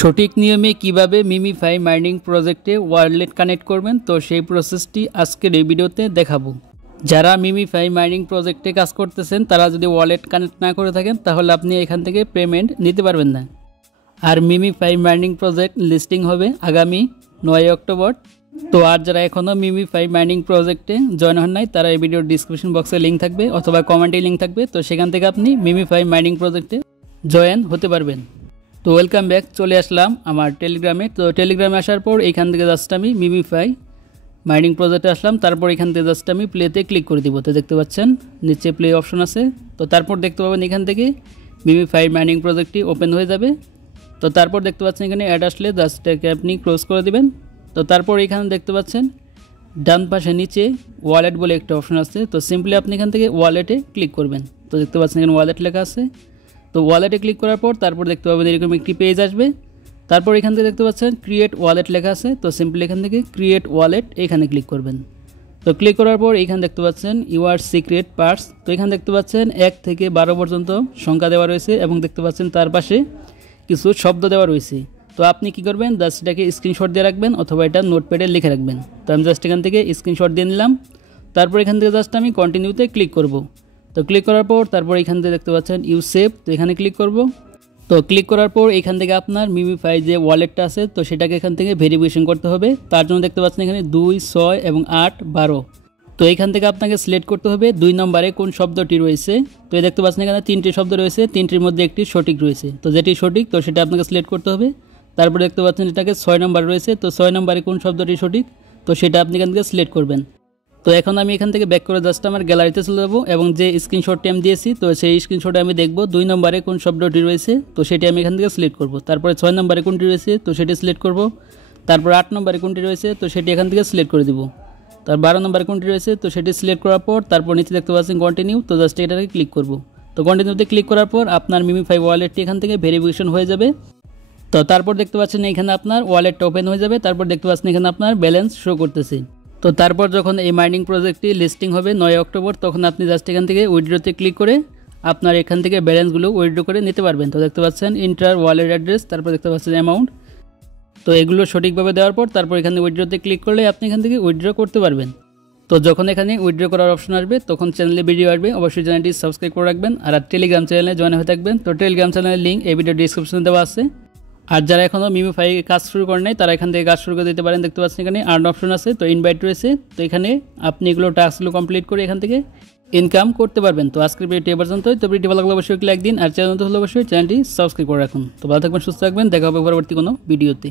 সঠিক নিয়মে কিভাবে মিমিফাই মাইনিং প্রজেক্টে ওয়ালেট কানেক্ট করবেন তো সেই প্রসেসটি আজকের এই ভিডিওতে দেখাবো। যারা মিমিফাই মাইনিং প্রজেক্টে কাজ করতেছেন তারা যদি ওয়ালেট কানেক্ট না করে থাকেন তাহলে আপনি এখান থেকে পেমেন্ট নিতে পারবেন না। আর মিমিফাই মাইনিং প্রজেক্ট লিস্টিং হবে আগামী 9 অক্টোবর। তো আর যারা এখনও মিমিফাই মাইনিং প্রজেক্টে জয়েন হন নাই তারা এই ভিডিওর ডিসক্রিপশন বক্সে লিঙ্ক থাকবে অথবা কমেন্টে লিঙ্ক থাকবে, তো সেখান থেকে আপনি মিমিফাই মাইনিং প্রজেক্টে জয়েন হতে পারবেন। তো ওয়েলকাম ব্যাক, চলে আসলাম আমার টেলিগ্রামে। তো টেলিগ্রামে আসার পর এইখান থেকে জাস্ট আমি মিমিফাই মাইনিং প্রজেক্টে আসলাম, তারপর এখান থেকে জাস্ট আমি প্লেতে ক্লিক করে দিব। তো দেখতে পাচ্ছেন নিচে প্লে অপশন আছে, তো তারপর দেখতে পাবেন এখান থেকে মিমিফাই মাইনিং প্রজেক্টটি ওপেন হয়ে যাবে। তো তারপর দেখতে পাচ্ছেন এখানে অ্যাড আসলে জাস্ট এটাকে আপনি ক্লোজ করে দিবেন। তো তারপর এখানে দেখতে পাচ্ছেন ডান পাশে নিচে ওয়ালেট বলে একটা অপশন আছে, তো সিম্পলি আপনি এখান থেকে ওয়ালেটে ক্লিক করবেন। তো দেখতে পাচ্ছেন এখানে ওয়ালেট লেখা আছে, তো ওয়ালেটে ক্লিক করার পর তারপর দেখতে পাবেন এরকম একটি পেজ আসবে। তারপর এখান থেকে দেখতে পাচ্ছেন ক্রিয়েট ওয়ালেট লেখা আছে, তো সিম্পলি এখান থেকে ক্রিয়েট ওয়ালেট এখানে ক্লিক করবেন। তো ক্লিক করার পর এখানে দেখতে পাচ্ছেন ইউর সিক্রেট পার্টস, তো এখানে দেখতে পাচ্ছেন 1 থেকে 12 পর্যন্ত সংখ্যা দেওয়া রয়েছে এবং দেখতে পাচ্ছেন তার পাশে কিছু শব্দ দেওয়া রয়েছে। তো আপনি কি করবেন, জাস্ট এটাকে স্ক্রিনশট দিয়ে রাখবেন অথবা এটা নোটপ্যাডে লিখে রাখবেন। তো আমি জাস্ট এখান থেকে স্ক্রিনশট দিয়ে নিলাম। তারপর এখান থেকে জাস্ট আমি কন্টিনিউতে ক্লিক করব। তো ক্লিক করার পর তারপর এখান থেকে দেখতে পাচ্ছেন ইউ সেভ, তো এখানে ক্লিক করব। তো ক্লিক করার পর এখান থেকে আপনার মিমিফাই যে ওয়ালেটটা আছে তো সেটাকে এখান থেকে ভেরিফিকেশন করতে হবে। তার জন্য দেখতে পাচ্ছেন এখানে 2, 6 এবং 8, 12। তো এখান থেকে আপনাকে সিলেক্ট করতে হবে 2 নম্বরে কোন শব্দটি রয়েছে। তো এই দেখতে পাচ্ছেন এখানে 3টি শব্দ রয়েছে, 3টির মধ্যে একটি সঠিক রয়েছে, তো যেটি সঠিক তো সেটা আপনাকে সিলেক্ট করতে হবে। তারপর দেখতে পাচ্ছেন এটাকে 6 নম্বর রয়েছে, তো 6 নম্বরে কোন শব্দটি সঠিক তো সেটা আপনি এখান থেকে সিলেক্ট করবেন। তো এখন আমি এখান থেকে ব্যাক করে জাস্ট আমার গ্যালারিতে চলে যাবো এবং যে স্ক্রিনশটটি আমি দিয়েছি তো সেই স্ক্রিনশটে আমি দেখব 2 নম্বরে কোন শব্দটি রয়েছে, তো সেটি আমি এখান থেকে সিলেক্ট করব। তারপরে 6 নম্বরে কোনটি রয়েছে তো সেটি সিলেক্ট করব। তারপর 8 নম্বরে কোনটি রয়েছে তো সেটি এখান থেকে সিলেক্ট করে দিব। তার 12 নম্বরে কোনটি রয়েছে তো সেটি সিলেক্ট করার পর তারপর নিচে দেখতে পাচ্ছেন কন্টিনিউ, তো জাস্ট এটাকে ক্লিক করব। তো কন্টিনিউতে ক্লিক করার পর আপনার মিমিফাই ওয়ালেটটি এখান থেকে ভেরিফিকেশন হয়ে যাবে। তো তারপর দেখতে পাচ্ছেন এখানে আপনার ওয়ালেটটা ওপেন হয়ে যাবে। তারপর দেখতে পাচ্ছেন এখানে আপনার ব্যালেন্স শো করতেছে। তো তারপর যখন এই মাইনিং প্রজেক্টটি লিস্টিং হবে 9 অক্টোবর তখন আপনি জাস্ট এখান থেকে উইথড্রতে ক্লিক করে আপনার এখান থেকে ব্যালেন্সগুলো উইথড্র করে নিতে পারবেন। তো দেখতে পাচ্ছেন ইন্টার ওয়ালেট অ্যাড্রেস, তারপর দেখতে পাচ্ছেন অ্যামাউন্ট। তো এগুলো সঠিকভাবে দেওয়ার পর তারপর এখানে উইথড্রতে ক্লিক করলে আপনি এখান থেকে উইথড্র করতে পারবেন। তো যখন এখানে উইথড্র করার অপশন আসবে তখন চ্যানেলে ভিডিও আসবে, অবশ্যই চ্যানেলটি সাবস্ক্রাইব করে রাখবেন। আর টেলিগ্রাম চ্যানেলে জয়েন হয়ে থাকবেন, তো টেলিগ্রাম চ্যানেলের লিঙ্ক এই ভিডিও ডিসক্রিপশনে দেওয়া আছে। আর যারা এখনও মিমিফাই কাজ শুরু করেন নাই তারা এখান থেকে কাজ শুরু করে দিতে পারেন। দেখতে পাচ্ছেন এখানে আর্ন অপশন আছে, তো ইনভাইট রয়েছে, তো এখানে আপনি এগুলো টাস্কগুলো কমপ্লিট করে এখান থেকে ইনকাম করতে পারবেন। তো আজকের ভিডিওটি এ পর্যন্তই। তো ভিডিওটি ভালো লাগলে অবশ্যই লাইক দিন, আর চ্যানেল হলে অবশ্যই চ্যানেলটি সাবস্ক্রাইব করে রাখুন। তো ভালো থাকবেন, সুস্থ থাকবেন, দেখা হবে পরবর্তী কোনো ভিডিওতে।